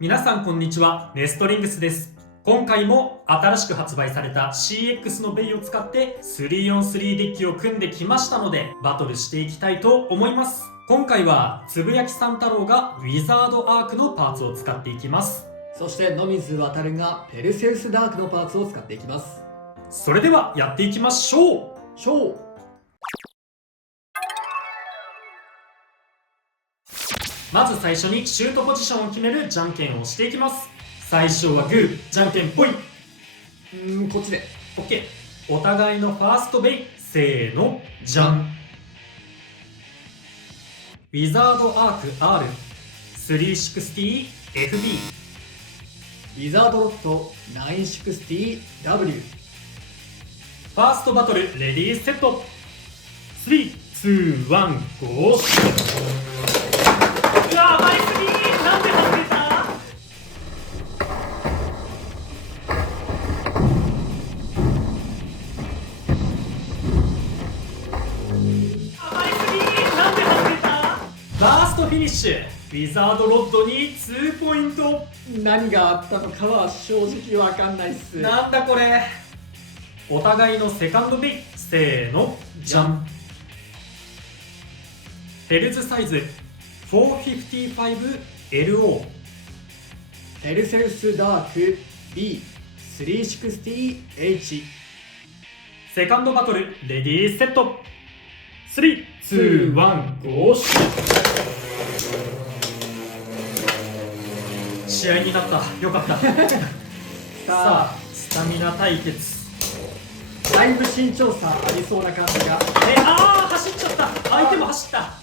皆さんこんにちは、ネストリングスです。今回も新しく発売された CX のベイを使って 3on3 デッキを組んできましたのでバトルしていきたいと思います。今回はつぶやきさん太郎がウィザードアークのパーツを使っていきます。そして野水航がペルセウスダークのパーツを使っていきます。それではやっていきましょう。まず最初にシュートポジションを決めるじゃんけんをしていきます。最初はグー、じゃんけんぽい。こっちで OK。 お互いのファーストベイ、せーの、じゃん。ウィザードアーク R360FB。 ウィザードロット 960W。 ファーストバトルレディーセット。3、2、1、ゴー。うわー、甘いすぎー。なんで外れた？バーストフィニッシュ。ウィザードロッドに2ポイント。何があったのかは正直わかんないっす。なんだこれ。お互いのセカンドベイ、せーの、じゃん。ヘルズサイズ 455LO。 ペルセウスダーク B360H。 セカンドバトルレディーセット。3、2、1、ゴー。試合になった。よかった。さあ、スタミナ対決。だいぶ身長差ありそうな感じが。走っちゃった。相手も走った。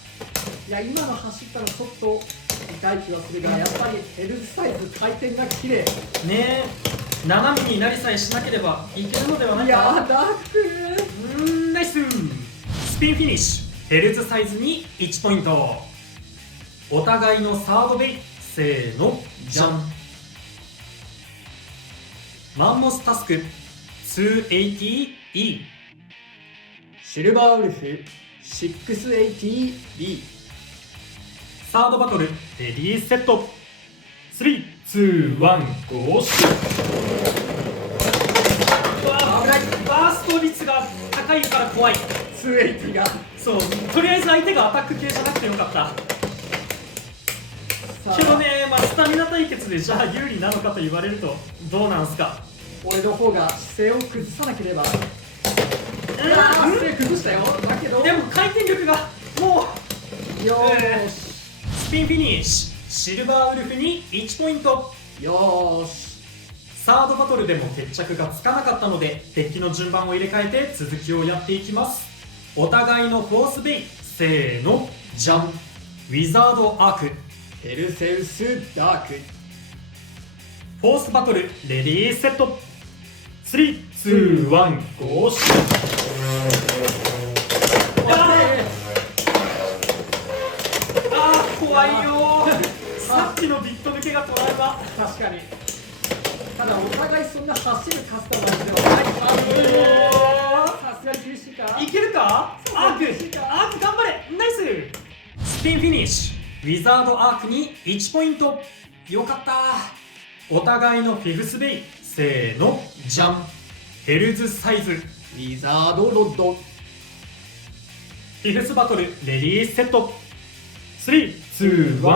いや、今の走ったのちょっと痛い気はするが、やっぱりヘルズサイズ回転が綺麗ねえ、斜めになりさえしなければいけるのではないか。いやー、ダークナイス。スピンフィニッシュ。ヘルズサイズに1ポイント。お互いのサードベイ、せーの、じゃん。マンモスタスク 280E。 シルバーウルフ 680B。 サードバトルレディーセット。3、2、1、ゴー。危ない。バースト率が高いから怖い。280がそう、とりあえず相手がアタック系じゃなくてよかったけどね。スタミナ対決でじゃあ有利なのかと言われるとどうなんすか。俺の方が姿勢を崩さなければ。姿勢崩したよ。だけどでも回転力がもうよーし、スピンフィニッシュ。シルバーウルフに1ポイント。よーし。サードバトルでも決着がつかなかったのでデッキの順番を入れ替えて続きをやっていきます。お互いのフォースベイ、せーの、じゃん。ウィザードアーク。ペルセウスダーク。フォースバトルレディーセット。3、2、1、ゴー。怖いよー。さっきのビット抜けがトラウマ。確かに。ただお互いそんな走るカスタマーではない。さすがに厳しいか。いけるか。アーク頑張れ。ナイス。スピンフィニッシュ。ウィザードアークに1ポイント。よかった。お互いのフィフスベイ、せーの、じゃん。ヘルズサイズ。ウィザードロッド。フィフスバトルレディーセット。3、2、1、ゴー。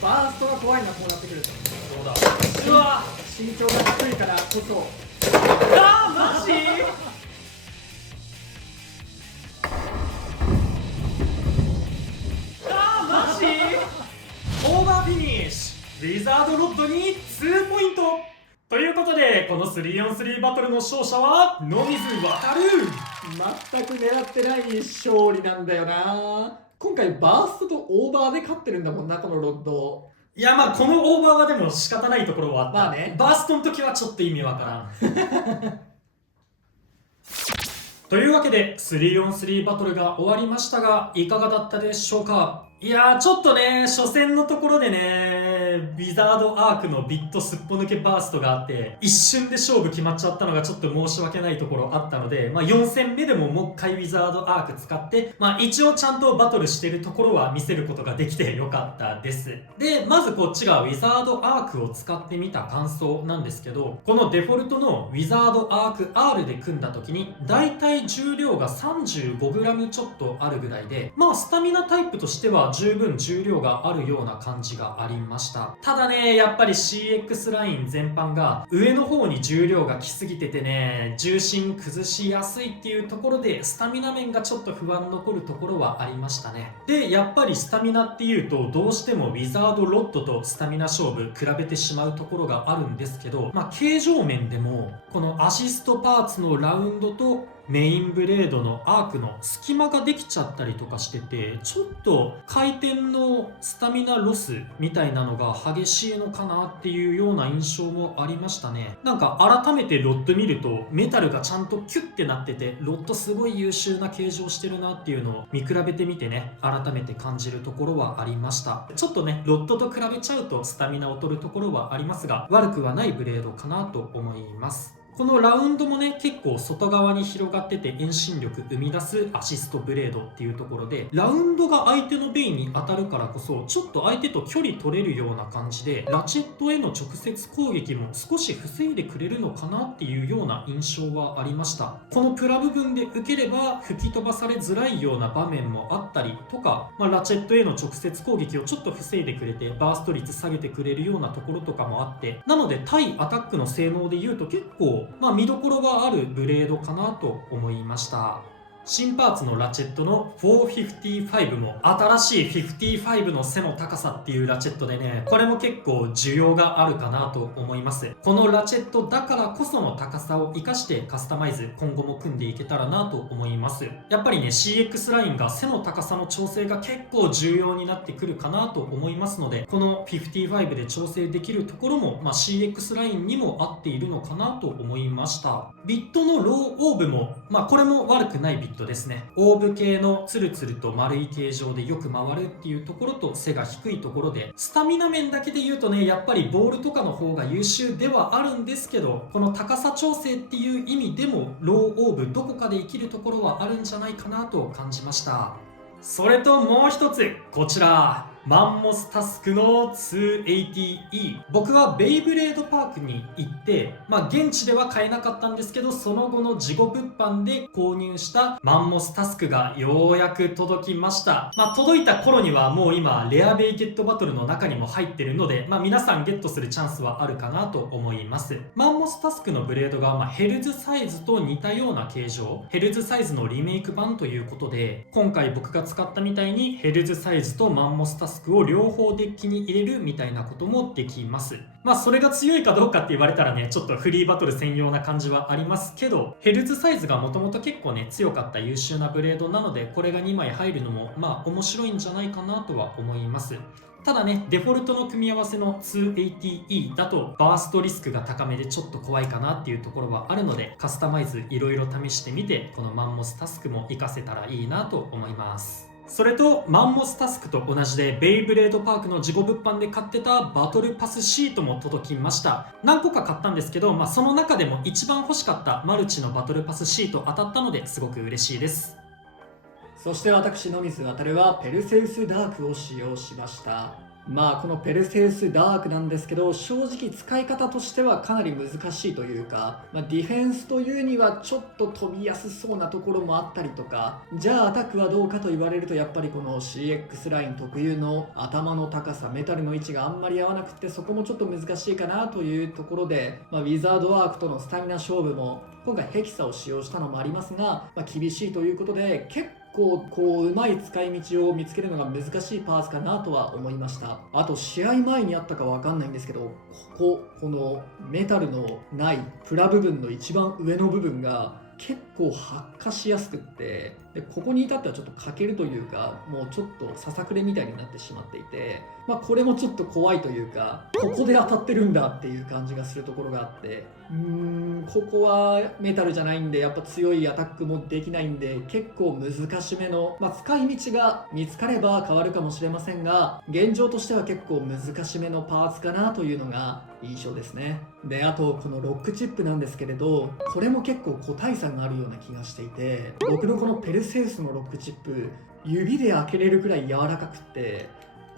バーストが怖いな、こうなってくると。そうだ。うわ、身長が低いからこそ。マジ？マジ？オーバーフィニッシュ。ウィザードロッドに2ポイント。ということでこの 3on3 バトルの勝者は野水航。全く狙ってない勝利なんだよな。今回バーストとオーバーで勝ってるんだもんな、このロッド。いや、このオーバーはでも仕方ないところはあった。まあね、バーストの時はちょっと意味わからん。というわけで 3on3 バトルが終わりましたがいかがだったでしょうか。いやーちょっとね、初戦のところでね、ウィザードアークのビットすっぽ抜けバーストがあって、一瞬で勝負決まっちゃったのがちょっと申し訳ないところあったので、4戦目でももう一回ウィザードアーク使って、一応ちゃんとバトルしてるところは見せることができてよかったです。で、まずこっちがウィザードアークを使ってみた感想なんですけど、このデフォルトのウィザードアーク R で組んだ時に、だいたい重量が 35g ちょっとあるぐらいで、スタミナタイプとしては十分重量があるような感じがありました。ただね、やっぱり CX ライン全般が上の方に重量が来すぎててね、重心崩しやすいっていうところでスタミナ面がちょっと不安残るところはありましたね。で、やっぱりスタミナっていうとどうしてもウィザードロッドとスタミナ勝負比べてしまうところがあるんですけど、形状面でもこのアシストパーツのラウンドとメインブレードのアークの隙間ができちゃったりとかしてて、ちょっと回転のスタミナロスみたいなのが激しいのかなっていうような印象もありましたね。なんか改めてロッド見るとメタルがちゃんとキュッてなってて、ロッドすごい優秀な形状してるなっていうのを見比べてみてね、改めて感じるところはありました。ちょっとね、ロッドと比べちゃうとスタミナを取るところはありますが、悪くはないブレードかなと思います。このラウンドもね、結構外側に広がってて遠心力生み出すアシストブレードっていうところで、ラウンドが相手のベインに当たるからこそちょっと相手と距離取れるような感じで、ラチェットへの直接攻撃も少し防いでくれるのかなっていうような印象はありました。このプラ部分で受ければ吹き飛ばされづらいような場面もあったりとか、ラチェットへの直接攻撃をちょっと防いでくれてバースト率下げてくれるようなところとかもあって、なので対アタックの性能で言うと結構見どころがあるブレードかなと思いました。新パーツのラチェットの455も新しい55の背の高さっていうラチェットでね、これも結構需要があるかなと思います。このラチェットだからこその高さを活かしてカスタマイズ今後も組んでいけたらなと思います。やっぱりね CX ラインが背の高さの調整が結構重要になってくるかなと思いますので、この55で調整できるところも、CX ラインにも合っているのかなと思いました。ビットのローオーブも、これも悪くないビットですね。オーブ系のツルツルと丸い形状でよく回るっていうところと背が低いところで、スタミナ面だけで言うとね、やっぱりボールとかの方が優秀ではあるんですけど、この高さ調整っていう意味でもローオーブどこかで生きるところはあるんじゃないかなと感じました。それともう一つ、こちらマンモスタスクの 280E。 僕はベイブレードパークに行って、現地では買えなかったんですけど、その後の事後物販で購入したマンモスタスクがようやく届きました。届いた頃にはもう今レアベイゲットバトルの中にも入ってるので、皆さんゲットするチャンスはあるかなと思います。マンモスタスクのブレードがヘルズサイズと似たような形状、ヘルズサイズのリメイク版ということで、今回僕が使ったみたいにヘルズサイズとマンモスタスクを両方デッキに入れるみたいなこともできます。それが強いかどうかって言われたらね、ちょっとフリーバトル専用な感じはありますけど、ヘルズサイズがもともと結構ね強かった優秀なブレードなので、これが2枚入るのも面白いんじゃないかなとは思います。ただね、デフォルトの組み合わせの 280E だとバーストリスクが高めでちょっと怖いかなっていうところはあるので、カスタマイズいろいろ試してみて、このマンモスタスクも活かせたらいいなと思います。それとマンモスタスクと同じでベイブレードパークの事後物販で買ってたバトルパスシートも届きました。何個か買ったんですけど、その中でも一番欲しかったマルチのバトルパスシート当たったのですごく嬉しいです。そして私野水航はペルセウスダークを使用しました。このペルセウスダークなんですけど、正直使い方としてはかなり難しいというか、ディフェンスというにはちょっと飛びやすそうなところもあったりとか、じゃあアタックはどうかと言われると、やっぱりこの CX ライン特有の頭の高さ、メタルの位置があんまり合わなくて、そこもちょっと難しいかなというところで、ウィザードワークとのスタミナ勝負も今回ヘキサを使用したのもありますが、厳しいということで結構うまい使い道を見つけるのが難しいパーツかなとは思いました。あと試合前にあったかわかんないんですけど、このメタルのないプラ部分の一番上の部分が結構発火しやすくって、でここに至ってはちょっと欠けるというか、もうちょっとささくれみたいになってしまっていて、これもちょっと怖いというか、ここで当たってるんだっていう感じがするところがあって、ここはメタルじゃないんでやっぱ強いアタックもできないんで、結構難しめの、使い道が見つかれば変わるかもしれませんが、現状としては結構難しめのパーツかなというのが印象ですね。で、あとこのロックチップなんですけれど、これも結構個体差があるような気がしていて、僕のこのペルセウスのロックチップ、指で開けれるくらい柔らかくって、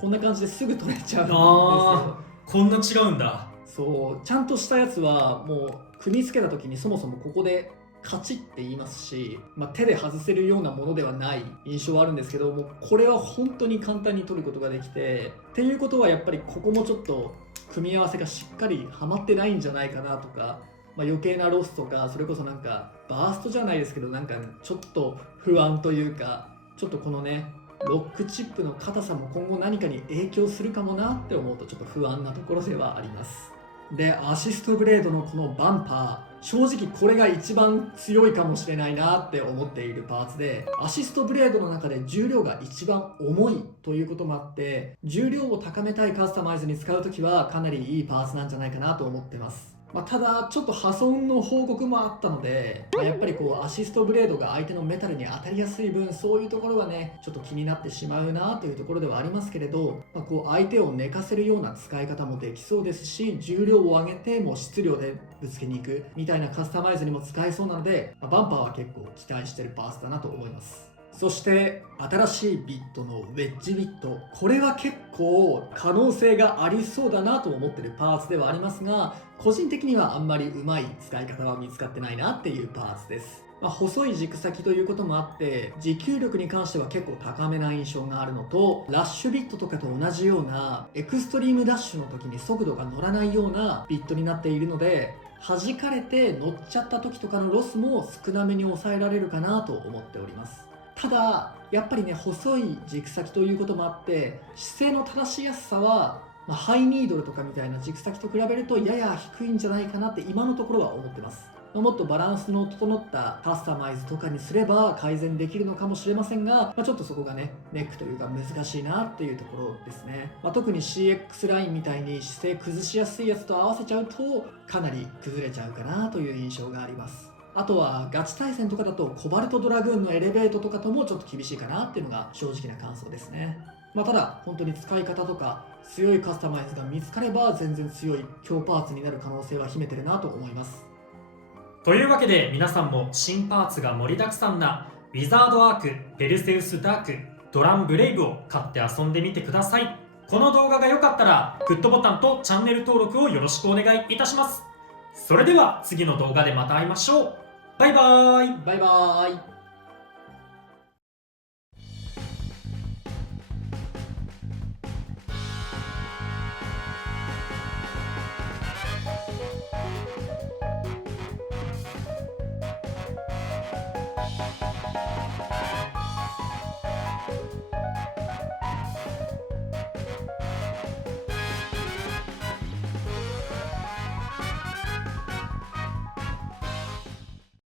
こんな感じですぐ取れちゃうんですよ。こんな違うんだ。そう、ちゃんとしたやつはもう組み付けた時にそもそもここでカチッって言いますし、手で外せるようなものではない印象はあるんですけども、これは本当に簡単に取ることができて、っていうことはやっぱりここもちょっと組み合わせがしっかりはまってないんじゃないかなとか、余計なロスとか、それこそなんかバーストじゃないですけど、なんかちょっと不安というか、ちょっとこのねロックチップの硬さも今後何かに影響するかもなって思うとちょっと不安なところではあります。で、アシストブレードのこのバンパー、正直これが一番強いかもしれないなって思っているパーツで、アシストブレードの中で重量が一番重いということもあって、重量を高めたいカスタマイズに使うときはかなりいいパーツなんじゃないかなと思ってます。ただちょっと破損の報告もあったので、やっぱりアシストブレードが相手のメタルに当たりやすい分、そういうところはねちょっと気になってしまうなというところではありますけれど、相手を寝かせるような使い方もできそうですし、重量を上げてもう質量でぶつけに行くみたいなカスタマイズにも使えそうなので、バンパーは結構期待してるパーツだなと思います。そして新しいビットのウェッジビット、これは結構可能性がありそうだなと思ってるパーツではありますが、個人的にはあんまりうまい使い方は見つかってないなっていうパーツです。細い軸先ということもあって持久力に関しては結構高めな印象があるのと、ラッシュビットとかと同じようなエクストリームダッシュの時に速度が乗らないようなビットになっているので、弾かれて乗っちゃった時とかのロスも少なめに抑えられるかなと思っております。ただやっぱりね、細い軸先ということもあって姿勢の正しやすさは、ハイニードルとかみたいな軸先と比べるとやや低いんじゃないかなって今のところは思ってます。もっとバランスの整ったカスタマイズとかにすれば改善できるのかもしれませんが、ちょっとそこがねネックというか難しいなっていうところですね。特に CX ラインみたいに姿勢崩しやすいやつと合わせちゃうとかなり崩れちゃうかなという印象があります。あとはガチ対戦とかだとコバルトドラグーンのエレベートとかともちょっと厳しいかなっていうのが正直な感想ですね。ただ本当に使い方とか強いカスタマイズが見つかれば全然強い強パーツになる可能性は秘めてるなと思います。というわけで皆さんも新パーツが盛りだくさんなウィザードアーク、ペルセウスダーク、ドランブレイブを買って遊んでみてください。この動画が良かったらグッドボタンとチャンネル登録をよろしくお願いいたします。それでは次の動画でまた会いましょう。バイバーイ。バイバーイ。